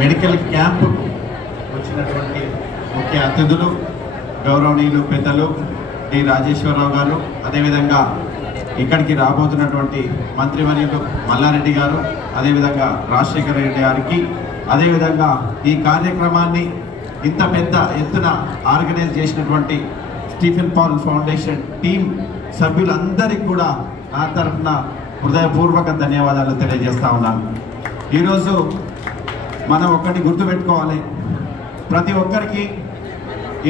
Medical camp వచ్చినటువంటి ముఖ్య అతిథులు గౌరవనీయులు పెద్దలు డి రాజేశ్వరరావు గారు, అదేవిధంగా ఇక్కడికి రాబోతున్నటువంటి మంత్రివర్యులు మల్లారెడ్డి గారు, అదేవిధంగా రాజశేఖర రెడ్డి గారికి, అదేవిధంగా ఈ కార్యక్రమాన్ని ఇంత పెద్ద ఎత్తున ఆర్గనైజ్ చేసినటువంటి స్టీఫెన్ పాల్ ఫౌండేషన్ టీం సభ్యులందరికీ కూడా నా తరఫున హృదయపూర్వక ధన్యవాదాలు తెలియజేస్తా ఉన్నాను. ఈరోజు మనం ఒక్కటి గుర్తుపెట్టుకోవాలి, ప్రతి ఒక్కరికి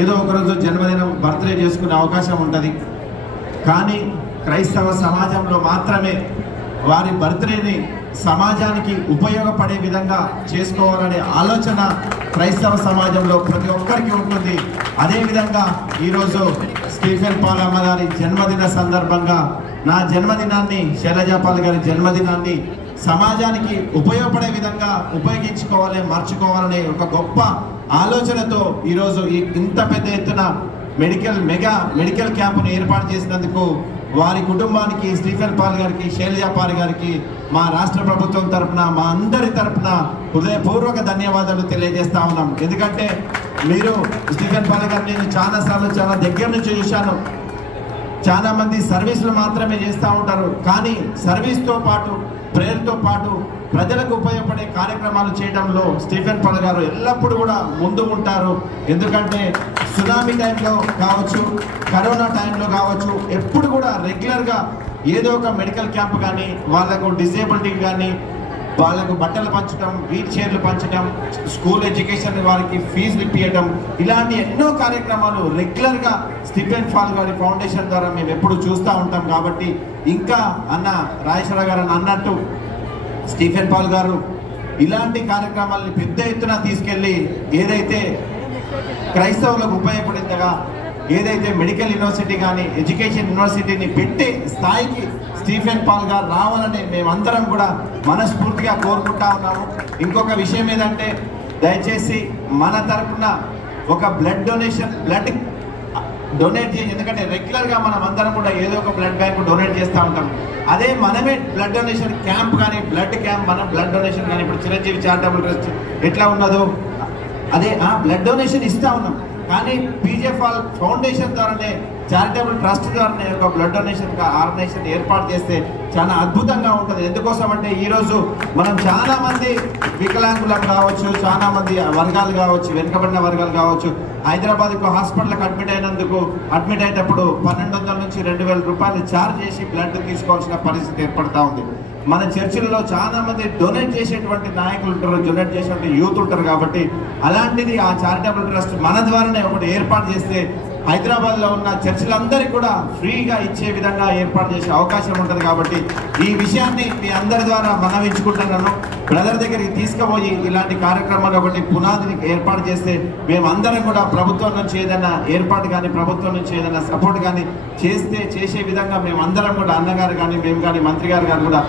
ఏదో ఒకరోజు జన్మదినం బర్త్డే చేసుకునే అవకాశం ఉంటుంది. కానీ క్రైస్తవ సమాజంలో మాత్రమే వారి బర్త్డేని సమాజానికి ఉపయోగపడే విధంగా చేసుకోవాలనే ఆలోచన క్రైస్తవ సమాజంలో ప్రతి ఒక్కరికి ఉంటుంది. అదేవిధంగా ఈరోజు స్టీఫెన్ పాల్ అమ్మ గారి జన్మదిన సందర్భంగా నా జన్మదినాన్ని, శైలజాపాల్ గారి జన్మదినాన్ని సమాజానికి ఉపయోగపడే విధంగా ఉపయోగించుకోవాలి, మార్చుకోవాలనే ఒక గొప్ప ఆలోచనతో ఈరోజు ఇంత పెద్ద ఎత్తున మెడికల్ క్యాంపును ఏర్పాటు చేసినందుకు వారి కుటుంబానికి, స్టీఫెన్ పాల్ గారికి, శైలజాపాల్ గారికి మా రాష్ట్ర ప్రభుత్వం తరఫున, మా అందరి తరఫున హృదయపూర్వక ధన్యవాదాలు తెలియజేస్తా ఉన్నాం. ఎందుకంటే మీరు స్టీఫెన్ పాల్ గారు నేను చాలాసార్లు చాలా దగ్గర నుంచి చూశాను. చాలా మంది సర్వీసులు మాత్రమే చేస్తూ ఉంటారు, కానీ సర్వీస్తో పాటు, ప్రేయర్తో పాటు ప్రజలకు ఉపయోగపడే కార్యక్రమాలు చేయడంలో స్టీఫెన్ పాల్ గారు ఎల్లప్పుడూ కూడా ముందు ఉంటారు. ఎందుకంటే సునామీ టైంలో కావచ్చు, కరోనా టైంలో కావచ్చు, ఎప్పుడు కూడా రెగ్యులర్గా ఏదో ఒక మెడికల్ క్యాంప్ కానీ, వాళ్ళకు డిసేబిలిటీ కానీ, వాళ్ళకు బట్టలు పంచడం, వీల్ చైర్లు పంచడం, స్కూల్ ఎడ్యుకేషన్ వారికి ఫీజులు ఇప్పించడం, ఇలాంటి ఎన్నో కార్యక్రమాలు రెగ్యులర్గా స్టీఫెన్ పాల్ గారి ఫౌండేషన్ ద్వారా మేము ఎప్పుడు చూస్తూ ఉంటాం. కాబట్టి ఇంకా అన్న రాజేశ్వర గారు అన్నట్టు స్టీఫెన్ పాల్ గారు ఇలాంటి కార్యక్రమాలని పెద్ద ఎత్తున తీసుకెళ్ళి ఏదైతే క్రైస్తవులకు ఉపయోగపడేంతగా ఏదైతే మెడికల్ యూనివర్సిటీ కానీ, ఎడ్యుకేషన్ యూనివర్సిటీని పెట్టే స్థాయికి స్టీఫెన్ పాల్ గారు రావాలని మేమందరం కూడా మనస్ఫూర్తిగా కోరుకుంటా ఉన్నాము. ఇంకొక విషయం ఏదంటే, దయచేసి మన తరఫున ఒక బ్లడ్ డొనేట్ చేసి, ఎందుకంటే రెగ్యులర్గా మనం అందరం కూడా ఏదో ఒక బ్లడ్ బ్యాంక్ డొనేట్ చేస్తూ ఉంటాం. అదే మనమే బ్లడ్ డొనేషన్ క్యాంప్ కానీ, బ్లడ్ క్యాంప్, మనం బ్లడ్ డొనేషన్ కానీ, ఇప్పుడు చిరంజీవి చారిటబుల్ ట్రస్ట్ ఎట్లా ఉన్నదో అదే బ్లడ్ డొనేషన్ ఇస్తూ ఉన్నాం. కానీ పీజేపాల్ ఫౌండేషన్ ద్వారానే, చారిటబుల్ ట్రస్ట్ ద్వారానే ఒక బ్లడ్ డొనేషన్ ఆర్గనైజేషన్ ఏర్పాటు చేస్తే చాలా అద్భుతంగా ఉంటుంది. ఎందుకోసం అంటే ఈరోజు మనం చాలా మంది వికలాంగులం కావచ్చు, చాలా మంది వర్గాలు కావచ్చు, వెనుకబడిన వర్గాలు కావచ్చు, హైదరాబాద్కు హాస్పిటల్కి అడ్మిట్ అయ్యేటప్పుడు 1200 నుంచి 2000 రూపాయలు ఛార్జ్ చేసి బ్లడ్ తీసుకోవాల్సిన పరిస్థితి ఏర్పడతా ఉంది. మన చర్చిలలో చాలా మంది డొనేట్ చేసేటువంటి నాయకులు ఉంటారు, డొనేట్ చేసేటువంటి యూత్ ఉంటారు. కాబట్టి అలాంటిది ఆ చారిటబుల్ ట్రస్ట్ మన ద్వారానే ఒకటి ఏర్పాటు చేస్తే హైదరాబాద్లో ఉన్న చర్చిలందరికీ కూడా ఫ్రీగా ఇచ్చే విధంగా ఏర్పాటు చేసే అవకాశం ఉంటుంది. కాబట్టి ఈ విషయాన్ని మీ అందరి ద్వారా మనవించుకుంటున్నాను. బ్రదర్ దగ్గరికి తీసుకుపోయి ఇలాంటి కార్యక్రమాలు ఒకటి పునాదిని ఏర్పాటు చేస్తే మేమందరం కూడా ప్రభుత్వం నుంచి ఏదైనా ఏర్పాటు కానీ, ప్రభుత్వం నుంచి ఏదైనా సపోర్ట్ కానీ చేసే విధంగా మేమందరం కూడా, అన్నగారు కానీ, మేము కానీ, మంత్రి గారు కానీ కూడా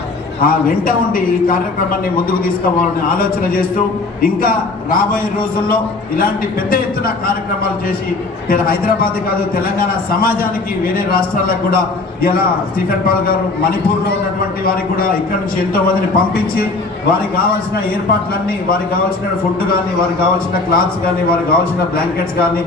వెంట ఉండి ఈ కార్యక్రమాన్ని ముందుకు తీసుకుపోవాలని ఆలోచన చేస్తూ, ఇంకా రాబోయే రోజుల్లో ఇలాంటి పెద్ద ఎత్తున కార్యక్రమాలు చేసి హైదరాబాద్ కాదు, తెలంగాణ సమాజానికి, వేరే రాష్ట్రాలకు కూడా, ఇలా స్టీఫెన్ పాల్ గారు మణిపూర్లో ఉన్నటువంటి వారికి కూడా ఇక్కడ నుంచి ఎంతో మందిని పంపించి వారికి కావాల్సిన ఏర్పాట్లన్నీ, వారికి కావాల్సిన ఫుడ్ కానీ, వారికి కావాల్సిన క్లాత్స్ కానీ, వారికి కావాల్సిన బ్లాంకెట్స్ కానీ